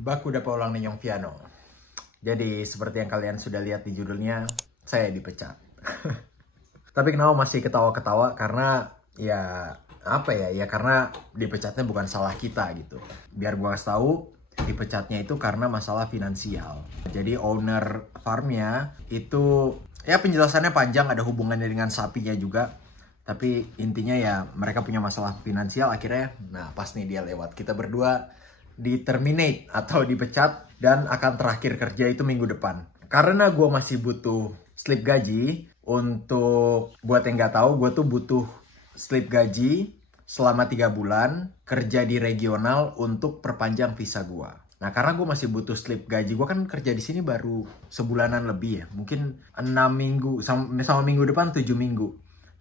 Baku dapat ulang Ninyong Piano. Jadi seperti yang kalian sudah lihat di judulnya, saya dipecat. Tapi kenapa masih ketawa-ketawa? Karena ya apa ya? Ya karena dipecatnya bukan salah kita gitu. Biar gua kasih tahu, dipecatnya itu karena masalah finansial. Jadi owner farmnya itu ya penjelasannya panjang, ada hubungannya dengan sapinya juga. Tapi intinya ya mereka punya masalah finansial akhirnya. Nah pas nih dia lewat, kita berdua di-terminate atau dipecat dan akan terakhir kerja itu minggu depan. Karena gue masih butuh slip gaji. Untuk buat yang nggak tahu, gue tuh butuh slip gaji selama 3 bulan kerja di regional untuk perpanjang visa gue. Nah karena gue masih butuh slip gaji, gue kan kerja di sini baru sebulanan lebih ya, mungkin 6 minggu sama minggu depan 7 minggu.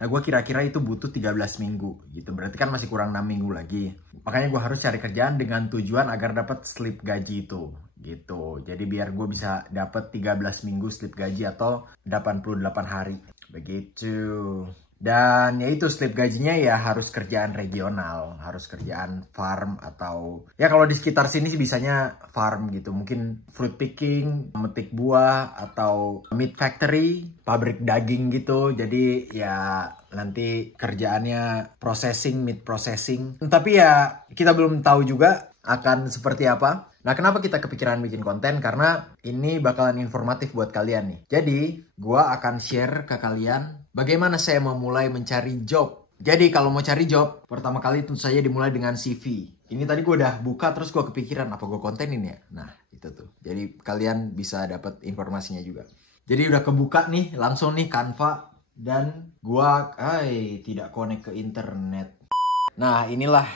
Nah gue kira-kira itu butuh 13 minggu gitu. Berarti kan masih kurang 6 minggu lagi. Makanya gue harus cari kerjaan dengan tujuan agar dapat slip gaji itu gitu. Jadi biar gue bisa dapat 13 minggu slip gaji atau 88 hari. Begitu. Dan ya itu slip gajinya ya harus kerjaan regional, harus kerjaan farm atau ya kalau di sekitar sini sih bisanya farm gitu. Mungkin fruit picking, memetik buah atau meat factory, pabrik daging gitu. Jadi ya nanti kerjaannya processing, meat processing. Tapi ya kita belum tahu juga akan seperti apa. Nah kenapa kita kepikiran bikin konten? Karena ini bakalan informatif buat kalian nih. Jadi gua akan share ke kalian bagaimana saya memulai mencari job. Jadi kalau mau cari job, pertama kali tentu saja dimulai dengan CV. Ini tadi gue udah buka terus gue kepikiran apa gue kontenin ya. Nah itu tuh. Jadi kalian bisa dapat informasinya juga. Jadi udah kebuka nih langsung nih Canva. Dan gue tidak connect ke internet. Nah inilah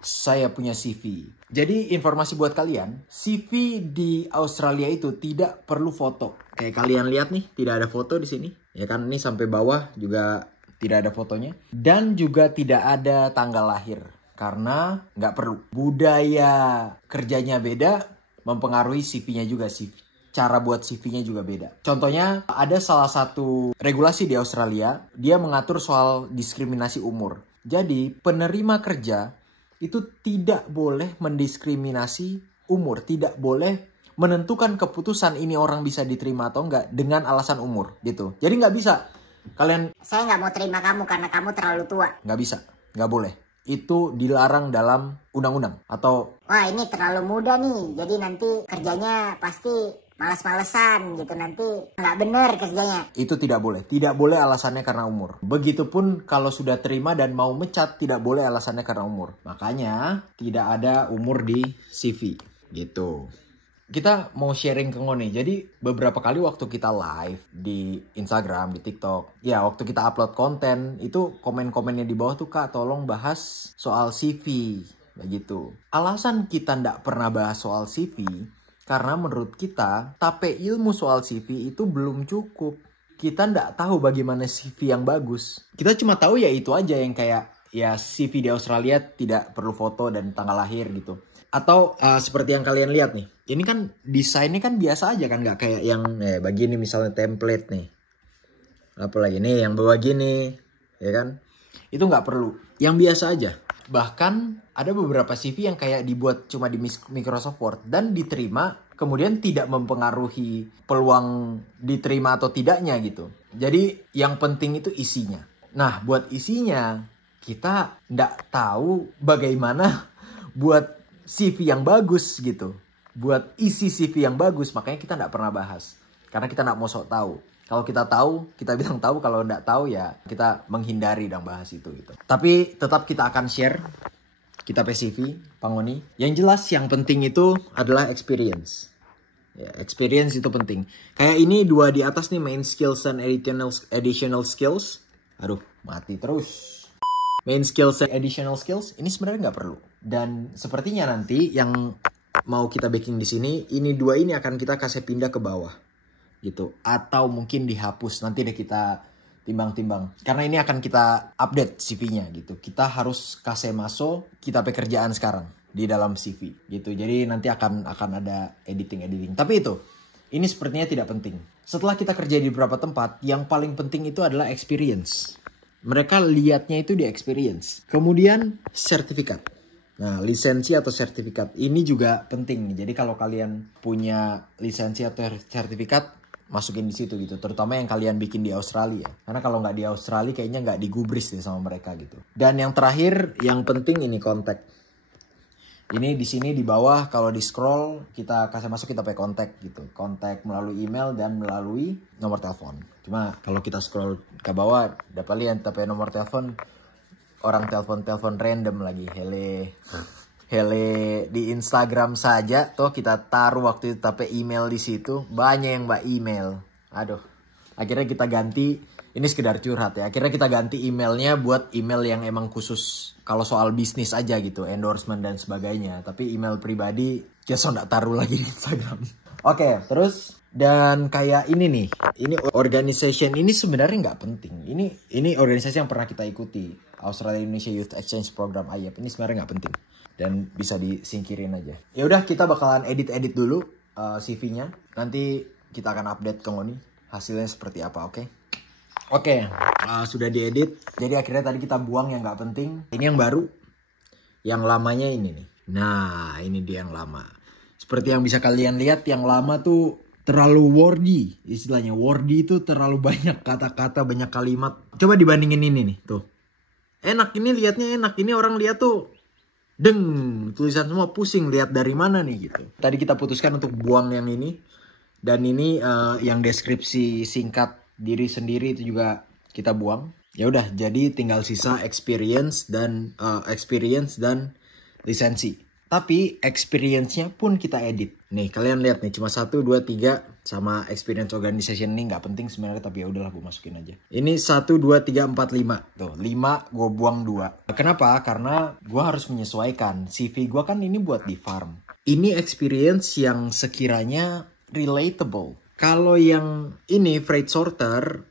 saya punya CV. Jadi informasi buat kalian, CV di Australia itu tidak perlu foto. Kayak kalian lihat nih, tidak ada foto di sini. Ya kan, ini sampai bawah juga tidak ada fotonya. Dan juga tidak ada tanggal lahir. Karena nggak perlu. Budaya kerjanya beda, mempengaruhi CV-nya juga sih. Cara buat CV-nya juga beda. Contohnya, ada salah satu regulasi di Australia, dia mengatur soal diskriminasi umur. Jadi, penerima kerja itu tidak boleh mendiskriminasi umur. Tidak boleh menentukan keputusan ini orang bisa diterima atau enggak dengan alasan umur gitu. Jadi nggak bisa. Kalian, saya nggak mau terima kamu karena kamu terlalu tua. nggak bisa. Nggak boleh. Itu dilarang dalam undang-undang. Atau, Wah ini terlalu muda nih, jadi nanti kerjanya pasti males-malesan gitu, nanti nggak bener kerjanya. itu tidak boleh. Tidak boleh alasannya karena umur. Begitupun kalau sudah terima dan mau mecat, tidak boleh alasannya karena umur. Makanya tidak ada umur di CV gitu. Kita mau sharing ke Ngoni. Jadi beberapa kali waktu kita live di Instagram, di TikTok, ya waktu kita upload konten, itu komen-komennya di bawah tuh, Kak tolong bahas soal CV. Begitu. Alasan kita nggak pernah bahas soal CV, karena menurut kita, tape ilmu soal CV itu belum cukup. Kita nggak tahu bagaimana CV yang bagus. Kita cuma tahu ya itu aja yang kayak ya CV di Australia tidak perlu foto dan tanggal lahir gitu. Atau seperti yang kalian lihat nih. Ini kan desainnya kan biasa aja kan. Nggak kayak yang begini misalnya template nih. Apalagi nih yang bawa gini. Ya kan. Itu nggak perlu. Yang biasa aja. Bahkan ada beberapa CV yang kayak dibuat cuma di Microsoft Word dan diterima, kemudian tidak mempengaruhi peluang diterima atau tidaknya gitu. Jadi yang penting itu isinya. Nah buat isinya kita nggak tahu bagaimana buat CV yang bagus gitu. Buat isi CV yang bagus, makanya kita nggak pernah bahas. Karena kita nggak mau sok tahu. Kalau kita tahu, kita bilang tahu. Kalau nggak tahu ya kita menghindari dan bahas itu gitu. Tapi tetap kita akan share kita PCV, Pangoni. Yang jelas yang penting itu adalah experience. Ya, experience itu penting. Kayak ini 2 di atas nih, main skills and additional skills. Aduh, mati terus. Main skills and additional skills ini sebenarnya nggak perlu. Dan sepertinya nanti yang mau kita backing di sini, ini 2 ini akan kita kasih pindah ke bawah. Gitu, atau mungkin dihapus, nanti deh kita timbang-timbang karena ini akan kita update CV-nya gitu. Kita harus kasih masuk kita pekerjaan sekarang di dalam CV gitu. Jadi nanti akan ada editing. Tapi ini sepertinya tidak penting. Setelah kita kerja di beberapa tempat, yang paling penting itu adalah experience. Mereka lihatnya itu di experience. Kemudian sertifikat Nah, lisensi atau sertifikat ini juga penting. Jadi kalau kalian punya lisensi atau sertifikat, masukin di situ gitu. Terutama yang kalian bikin di Australia. Karena kalau nggak di Australia kayaknya nggak digubris deh sama mereka gitu. Dan yang terakhir, yang penting ini kontak. Ini di sini di bawah kalau di scroll kita kasih masuk, kita pakai kontak gitu. Kontak melalui email dan melalui nomor telepon. Cuma kalau kita scroll ke bawah dapat lihat tapi nomor telepon, orang telepon random lagi. Hele di Instagram saja tuh kita taruh waktu itu tapi email di situ, banyak yang mbak email. Aduh. Akhirnya kita ganti, ini sekedar curhat ya. Akhirnya kita ganti emailnya buat email yang emang khusus kalau soal bisnis aja gitu, endorsement dan sebagainya. Tapi email pribadi just nggak taruh lagi di Instagram. Oke, terus dan kayak ini nih, ini organization ini sebenarnya nggak penting. Ini organisasi yang pernah kita ikuti, Australia Indonesia Youth Exchange Program AYEP. Ini sebenarnya nggak penting dan bisa disingkirin aja. Ya udah, kita bakalan edit dulu CV-nya. Nanti kita akan update ke Ngoni hasilnya seperti apa, oke? Oke, sudah diedit. Jadi akhirnya tadi kita buang yang nggak penting. Ini yang baru. Yang lamanya ini nih. Nah, ini dia yang lama. Seperti yang bisa kalian lihat, yang lama tuh terlalu wordy. Istilahnya wordy itu terlalu banyak kata-kata, banyak kalimat. Coba dibandingin ini nih, tuh. Enak, ini liatnya enak. Ini orang lihat tuh tulisan semua, pusing lihat dari mana nih gitu. Tadi kita putuskan untuk buang yang ini. Dan ini yang deskripsi singkat diri sendiri itu juga kita buang. Ya udah, jadi tinggal sisa experience dan lisensi. Tapi experience-nya pun kita edit. Nih kalian lihat nih, cuma 1, 2, 3 sama experience organization ini nggak penting sebenarnya, tapi ya udahlah gue masukin aja. Ini 1, 2, 3, 4, 5. Tuh 5 gue buang 2. Kenapa? Karena gue harus menyesuaikan. CV gue kan ini buat di farm. Ini experience yang sekiranya relatable. Kalau yang ini freight sorter,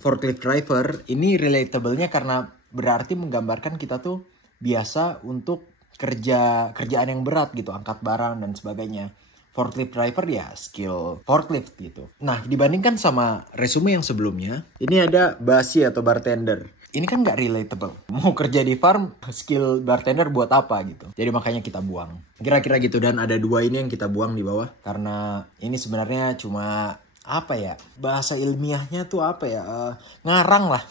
forklift driver, ini relatable-nya karena berarti menggambarkan kita tuh biasa untuk kerjaan yang berat gitu, angkat barang dan sebagainya. Forklift driver ya skill forklift gitu. Nah, dibandingkan sama resume yang sebelumnya, ini ada basi atau bartender. Ini kan gak relatable. Mau kerja di farm, skill bartender buat apa gitu. Jadi makanya kita buang. Kira-kira gitu. Dan ada 2 ini yang kita buang di bawah. Karena ini sebenarnya cuma apa ya, bahasa ilmiahnya tuh apa ya, ngarang lah.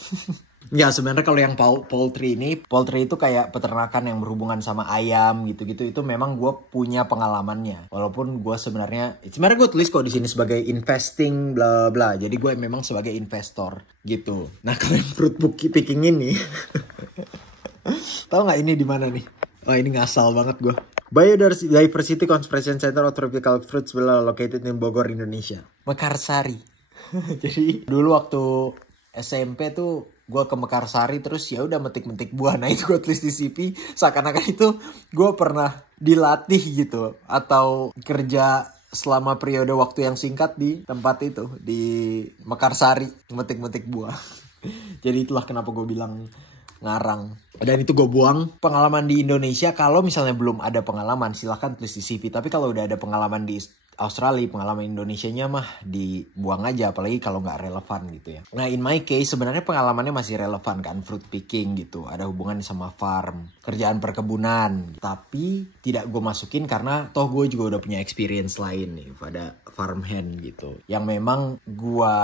Ya sebenarnya kalau yang poultry itu kayak peternakan yang berhubungan sama ayam gitu-gitu, itu memang gue punya pengalamannya. Walaupun gue sebenarnya gue tulis kok di sini sebagai investing bla bla. Jadi gue memang sebagai investor gitu. Nah kalau yang fruit picking ini, tahu nggak ini di mana nih? Oh ini ngasal banget gue. Biodiversity Conservation Center of Tropical Fruits located in Bogor, Indonesia. Mekarsari. Jadi dulu waktu SMP tuh gue ke Mekarsari terus ya udah metik-metik buah. Nah itu gue tulis di CV seakan-akan itu gue pernah dilatih gitu atau kerja selama periode waktu yang singkat di tempat itu di Mekarsari metik-metik buah. Jadi itulah kenapa gue bilang ngarang. Dan itu gue buang. Pengalaman di Indonesia, kalau misalnya belum ada pengalaman silahkan tulis di CV. Tapi kalau udah ada pengalaman di Australia, pengalaman Indonesianya mah dibuang aja. Apalagi kalau nggak relevan gitu ya. Nah in my case sebenarnya pengalamannya masih relevan kan. Fruit picking gitu. Ada hubungan sama farm. Kerjaan perkebunan. Tapi tidak gue masukin karena toh gue juga udah punya experience lain nih pada farm hand gitu. Yang memang gue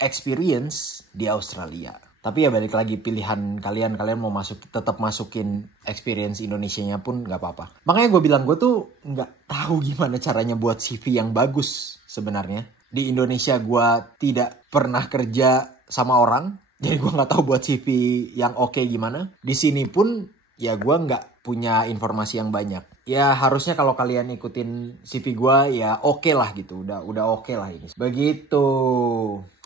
experience di Australia. Tapi ya balik lagi pilihan kalian mau tetap masukin experience Indonesianya pun nggak apa-apa. Makanya gue bilang gue tuh nggak tahu gimana caranya buat CV yang bagus sebenarnya. Di Indonesia gue tidak pernah kerja sama orang, jadi gue nggak tahu buat CV yang oke gimana. Di sini pun ya gue nggak punya informasi yang banyak. Ya harusnya kalau kalian ikutin CV gue ya oke lah gitu, udah oke lah ini. Begitu.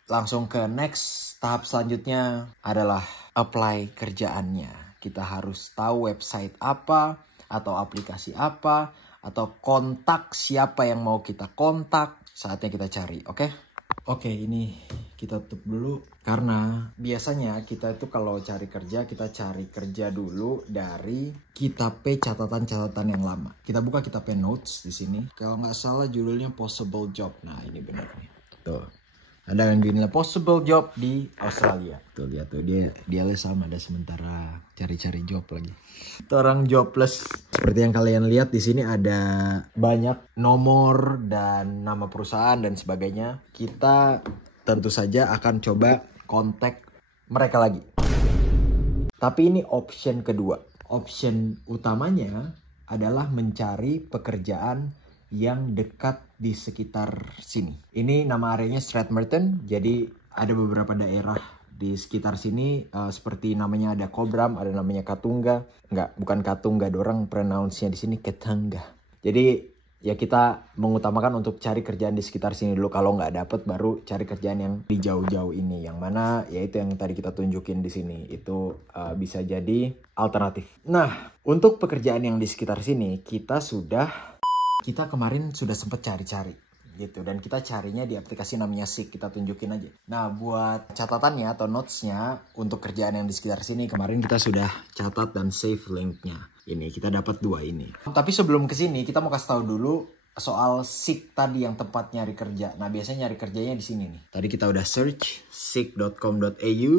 Langsung ke next, tahap selanjutnya adalah apply kerjaannya. Kita harus tahu website apa, atau aplikasi apa, atau kontak siapa yang mau kita kontak. Saatnya kita cari, oke? Oke, ini kita tutup dulu. Karena biasanya kita itu kalau cari kerja, kita cari kerja dulu dari kitab catatan-catatan yang lama. Kita buka kitab notes di sini. Kalau nggak salah judulnya Possible Job. Nah, ini benar nih. Tuh. Ada yang dinilai possible job di Australia. Tuh lihat tuh dia sama ada sementara cari-cari job lagi. Itu orang jobless. Seperti yang kalian lihat di sini ada banyak nomor dan nama perusahaan dan sebagainya. Kita tentu saja akan coba kontak mereka lagi. Tapi ini option kedua. Option utamanya adalah mencari pekerjaan yang dekat di sekitar sini. Ini nama areanya Strathmerton. Jadi ada beberapa daerah di sekitar sini seperti namanya ada Cobram, ada namanya Katunga. Bukan Katunga, dorang pronounce-nya di sini Ketanga. Jadi ya kita mengutamakan untuk cari kerjaan di sekitar sini dulu. Kalau nggak dapet baru cari kerjaan yang di jauh-jauh ini. Yang mana ya itu yang tadi kita tunjukin di sini. Itu bisa jadi alternatif. Nah, untuk pekerjaan yang di sekitar sini kita kemarin sudah sempat cari-cari gitu. Dan kita carinya di aplikasi namanya Seek. Kita tunjukin aja. Nah, buat catatannya atau notesnya untuk kerjaan yang di sekitar sini kemarin kita sudah catat dan save linknya. Ini kita dapat 2 ini. Tapi sebelum kesini kita mau kasih tahu dulu soal Seek tadi yang tempat nyari kerja. Nah, biasanya nyari kerjanya di sini nih. Tadi kita udah search seek.com.au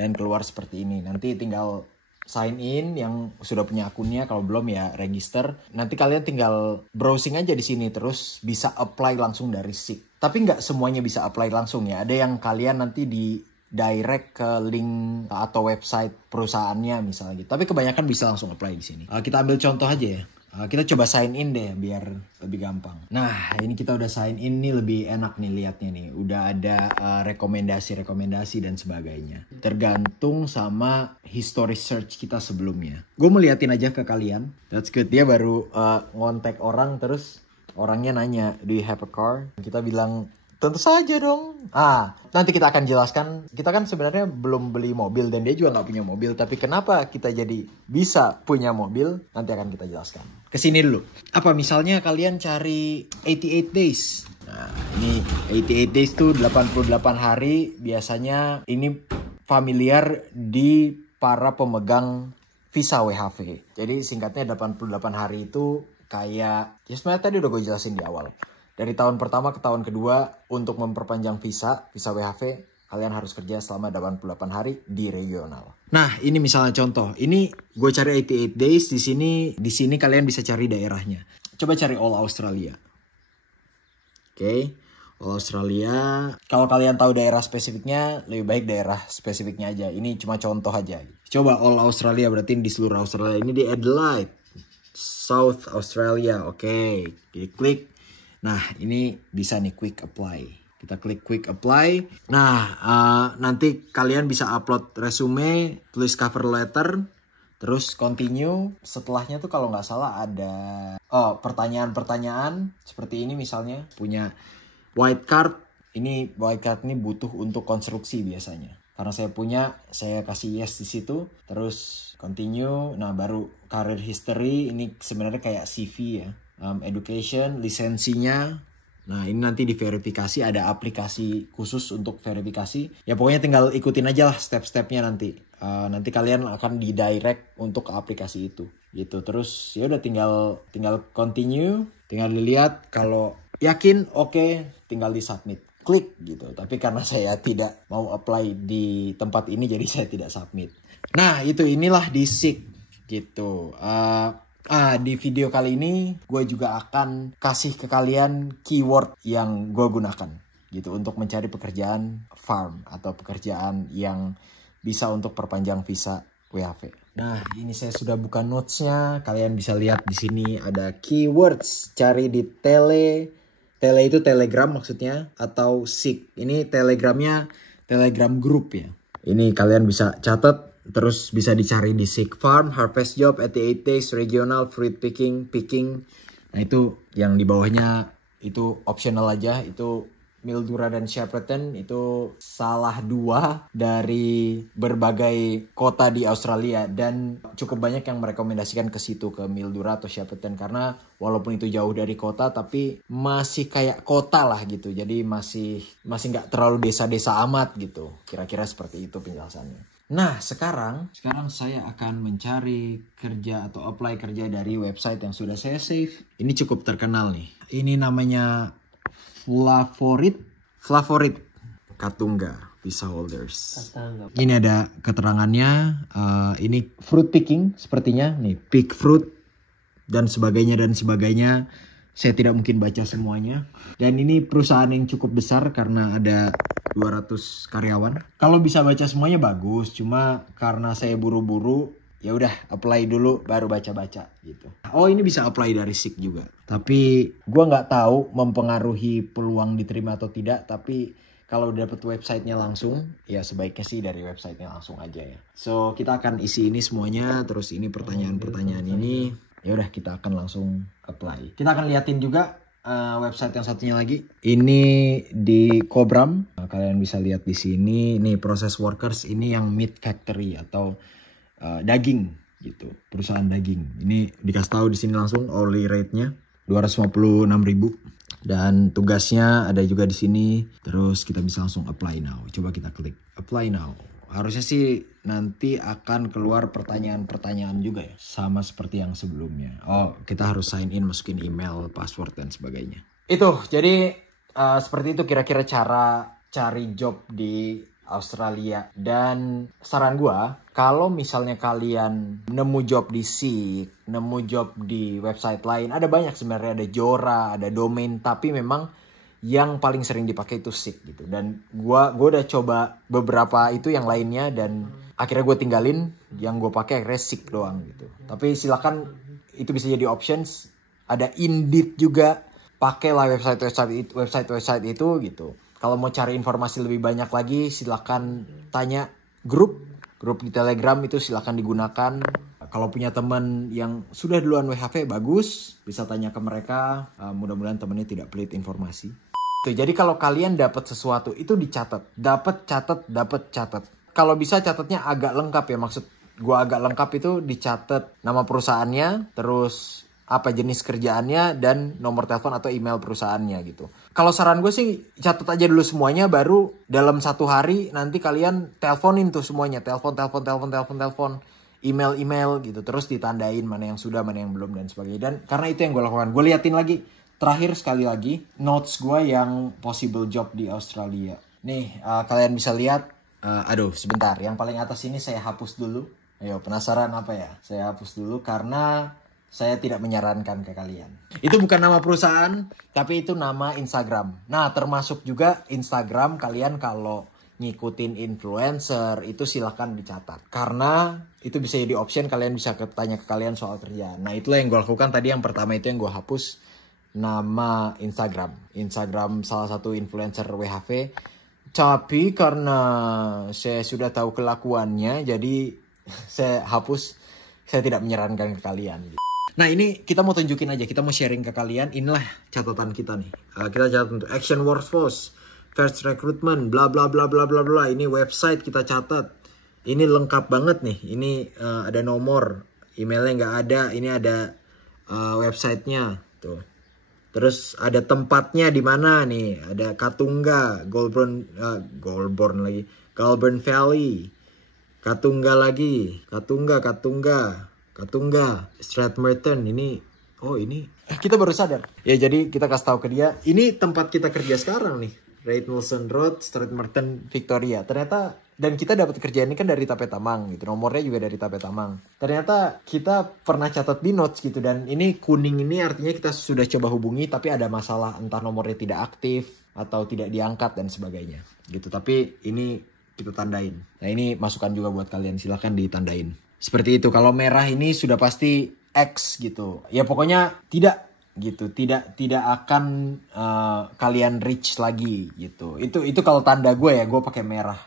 dan keluar seperti ini. Nanti tinggal sign in yang sudah punya akunnya, kalau belum ya register. Nanti kalian tinggal browsing aja di sini terus bisa apply langsung dari Seek. Tapi nggak semuanya bisa apply langsung ya. Ada yang kalian nanti di direct ke link atau website perusahaannya misalnya gitu. Tapi kebanyakan bisa langsung apply di sini. Kita ambil contoh aja ya. Kita coba sign in deh biar lebih gampang. Nah, ini kita udah sign in nih, lebih enak nih liatnya nih. Udah ada rekomendasi dan sebagainya. Tergantung sama history search kita sebelumnya. Gue mau liatin aja ke kalian. That's good. Dia baru ngontak orang terus orangnya nanya, "Do you have a car?" Kita bilang, "Tentu saja dong." Nanti kita akan jelaskan. Kita kan sebenarnya belum beli mobil dan dia juga nggak punya mobil. Tapi kenapa kita jadi bisa punya mobil? Nanti akan kita jelaskan. Kesini dulu. Apa misalnya kalian cari 88 days. Nah, ini 88 days tuh 88 hari. Biasanya ini familiar di para pemegang visa WHV. Jadi singkatnya 88 hari itu kayak, ya sebenarnya tadi udah gue jelasin di awal. Dari tahun pertama ke tahun kedua untuk memperpanjang visa WHV, kalian harus kerja selama 88 hari di regional. Nah, ini misalnya contoh. Ini gue cari 88 days di sini kalian bisa cari daerahnya. Coba cari All Australia. Oke, All Australia. Kalau kalian tahu daerah spesifiknya, lebih baik daerah spesifiknya aja. Ini cuma contoh aja. Coba All Australia berarti di seluruh Australia. Ini di Adelaide, South Australia. Oke, klik. Nah, ini bisa nih quick apply. Kita klik quick apply. Nah, nanti kalian bisa upload resume, tulis cover letter, terus continue. Setelahnya tuh kalau nggak salah ada pertanyaan-pertanyaan seperti ini misalnya. Punya white card. Ini white card ini butuh untuk konstruksi biasanya. Karena saya punya, saya kasih yes di situ. Terus continue. Nah, baru career history. Ini sebenarnya kayak CV ya. Education, lisensinya. Nah, ini nanti diverifikasi, ada aplikasi khusus untuk verifikasi. Ya pokoknya tinggal ikutin aja lah step-stepnya nanti. Nanti kalian akan di-direct untuk aplikasi itu. Gitu. Terus ya udah tinggal continue, tinggal dilihat kalau yakin oke, tinggal di-submit. Klik gitu. Tapi karena saya tidak mau apply di tempat ini jadi saya tidak submit. Nah, inilah di Seek gitu. Di video kali ini gue juga akan kasih ke kalian keyword yang gue gunakan gitu untuk mencari pekerjaan farm atau pekerjaan yang bisa untuk perpanjang visa WHV. Nah, ini saya sudah buka notesnya. Kalian bisa lihat di sini ada keywords. Cari di tele itu Telegram maksudnya atau Seek. Ini Telegramnya Telegram group ya. Ini kalian bisa catat. Terus bisa dicari di Seek Farm, Harvest Job, 88 Days, Regional, Fruit Picking. Nah, itu yang di bawahnya itu optional aja. Itu Mildura dan Shepparton. Itu salah 2 dari berbagai kota di Australia. Dan cukup banyak yang merekomendasikan ke situ, ke Mildura atau Shepparton. Karena walaupun itu jauh dari kota, tapi masih kayak kota lah gitu. Jadi masih nggak terlalu desa-desa amat gitu. Kira-kira seperti itu penjelasannya. Nah, sekarang saya akan mencari kerja atau apply kerja dari website yang sudah saya save. Ini cukup terkenal nih. Ini namanya Flavorit. Katungga visa holders. Ini ada keterangannya. Ini fruit picking sepertinya. Nih, pick fruit dan sebagainya dan sebagainya. Saya tidak mungkin baca semuanya. Dan ini perusahaan yang cukup besar karena ada 200 karyawan. Kalau bisa baca semuanya bagus. Cuma karena saya buru-buru, ya udah apply dulu baru baca-baca gitu. Oh, ini bisa apply dari SIK juga. Tapi gua nggak tahu mempengaruhi peluang diterima atau tidak. Tapi kalau udah dapet websitenya langsung, ya sebaiknya sih dari websitenya langsung aja ya. So kita akan isi ini semuanya. Terus ini pertanyaan-pertanyaan ini. Ya udah kita akan langsung apply. Kita akan liatin juga website yang satunya lagi. Ini di Cobram. Kalian bisa lihat di sini. Nih process workers ini yang meat factory atau daging gitu. Perusahaan daging. Ini dikasih tahu di sini langsung hourly rate-nya 256.000 dan tugasnya ada juga di sini. Terus kita bisa langsung apply now. Coba kita klik apply now. Harusnya sih nanti akan keluar pertanyaan-pertanyaan juga ya. Sama seperti yang sebelumnya. Oh, kita harus sign in, masukin email, password, dan sebagainya. Itu, jadi seperti itu kira-kira cara cari job di Australia. Dan saran gua, kalau misalnya kalian nemu job di Seek, nemu job di website lain, ada banyak sebenarnya, ada Jora, ada Domain, tapi memang yang paling sering dipakai itu Seek gitu. Dan gua udah coba beberapa itu yang lainnya dan akhirnya gue tinggalin. Yang gue pakai akhirnya Seek doang gitu. Tapi silakan, itu bisa jadi options. Ada Indeed juga, pakailah website itu gitu. Kalau mau cari informasi lebih banyak lagi, silakan tanya grup di Telegram, itu silakan digunakan. Kalau punya teman yang sudah duluan WHV, bagus, bisa tanya ke mereka. Mudah-mudahan temannya tidak pelit informasi. Jadi kalau kalian dapat sesuatu itu dicatat, dapat catat. Kalau bisa catatnya agak lengkap ya, maksud gua agak lengkap itu dicatat nama perusahaannya, terus apa jenis kerjaannya dan nomor telepon atau email perusahaannya gitu. Kalau saran gue sih catat aja dulu semuanya, baru dalam 1 hari nanti kalian teleponin tuh semuanya, telepon, email gitu, terus ditandain mana yang sudah, mana yang belum dan sebagainya. Dan karena itu yang gue lakukan, gue liatin lagi. Terakhir sekali lagi, notes gue yang possible job di Australia. Nih, kalian bisa lihat. Aduh, sebentar. Yang paling atas ini saya hapus dulu. Ayo, penasaran apa ya? Saya hapus dulu karena saya tidak menyarankan ke kalian. Itu bukan nama perusahaan, tapi itu nama Instagram. Nah, termasuk juga Instagram kalian kalau ngikutin influencer, itu silahkan dicatat. Karena itu bisa jadi option, kalian bisa tanya ke kalian soal kerjaan. Nah, itulah yang gue lakukan tadi. Yang pertama itu yang gue hapus. Nama Instagram salah satu influencer WHV. Tapi karena saya sudah tahu kelakuannya, jadi saya hapus. Saya tidak menyarankan ke kalian. Nah, ini kita mau tunjukin aja, kita mau sharing ke kalian. Inilah catatan kita nih. Kita catat untuk Action Workforce, First Recruitment, bla bla bla bla bla bla. Ini website kita catat. Ini lengkap banget nih. Ini ada nomor, emailnya nggak ada. Ini ada websitenya tuh. Terus ada tempatnya di mana nih? Ada Katungga, Goulburn Valley, Katungga lagi, Katungga, Strathmerton. Ini kita baru sadar. Ya, jadi kita kasih tahu ke dia, ini tempat kita kerja sekarang nih. Great Nelson Road, Strathmerton, Victoria. Ternyata, dan kita dapat kerjaan ini kan dari Tapetamang gitu. Nomornya juga dari Tapetamang. Ternyata kita pernah catat di notes gitu. Dan ini kuning ini artinya kita sudah coba hubungi, tapi ada masalah. Entah nomornya tidak aktif atau tidak diangkat dan sebagainya gitu. Tapi ini kita tandain. Nah, ini masukan juga buat kalian. Silahkan ditandain. Seperti itu. Kalau merah ini sudah pasti X gitu. Ya pokoknya tidak gitu, tidak akan kalian reach lagi gitu. Itu kalau tanda gue ya, gue pakai merah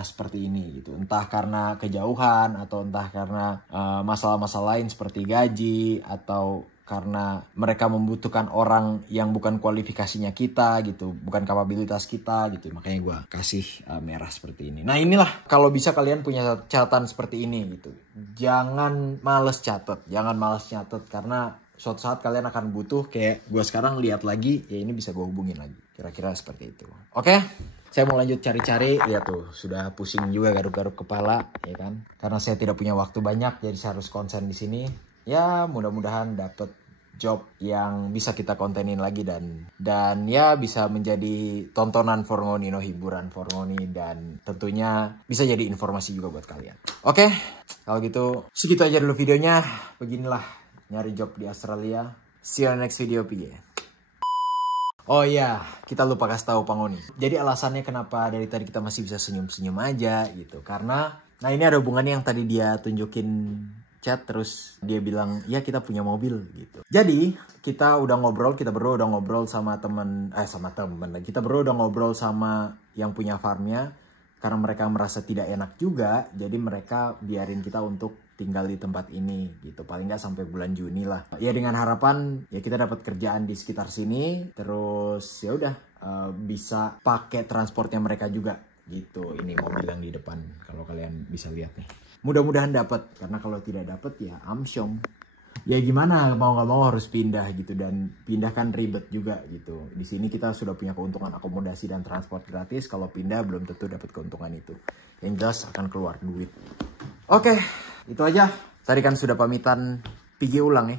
seperti ini gitu. Entah karena kejauhan atau entah karena masalah-masalah lain seperti gaji atau karena mereka membutuhkan orang yang bukan kualifikasinya kita gitu, bukan kapabilitas kita gitu. Makanya gue kasih merah seperti ini. Nah, inilah kalau bisa kalian punya catatan seperti ini gitu. Jangan males catat karena suatu saat kalian akan butuh. Kayak gue sekarang lihat lagi, ya ini bisa gue hubungin lagi. Kira-kira seperti itu. Oke, saya mau lanjut cari-cari. Lihat tuh, sudah pusing juga garuk-garuk kepala, ya kan? Karena saya tidak punya waktu banyak, jadi saya harus konsen di sini. Ya, mudah-mudahan dapet job yang bisa kita kontenin lagi dan ya bisa menjadi tontonan Forngoni, hiburan Forngoni, dan tentunya bisa jadi informasi juga buat kalian. Oke, kalau gitu segitu aja dulu videonya. Beginilah nyari job di Australia. See you on next video, PG. Oh iya, kita lupa kasih tahu Pangoni. Jadi alasannya kenapa dari tadi kita masih bisa senyum-senyum aja gitu. Karena, nah ini ada hubungannya yang tadi dia tunjukin chat, terus dia bilang, ya kita punya mobil gitu. Jadi, kita udah ngobrol, kita berdua udah ngobrol sama temen. Kita berdua udah ngobrol sama yang punya farmnya. Karena mereka merasa tidak enak juga, jadi mereka biarin kita untuk tinggal di tempat ini gitu. Paling nggak sampai bulan Juni lah. Ya dengan harapan ya kita dapat kerjaan di sekitar sini, terus ya udah bisa pakai transportnya mereka juga gitu. Ini mobil yang di depan kalau kalian bisa lihat nih. Mudah-mudahan dapat, karena kalau tidak dapat ya amsyong. Ya gimana, mau nggak mau harus pindah gitu, dan pindah kan ribet juga gitu. Di sini kita sudah punya keuntungan akomodasi dan transport gratis. Kalau pindah belum tentu dapat keuntungan itu. Yang jelas akan keluar duit. Oke, itu aja. Tadi kan sudah pamitan, pergi ulang ya.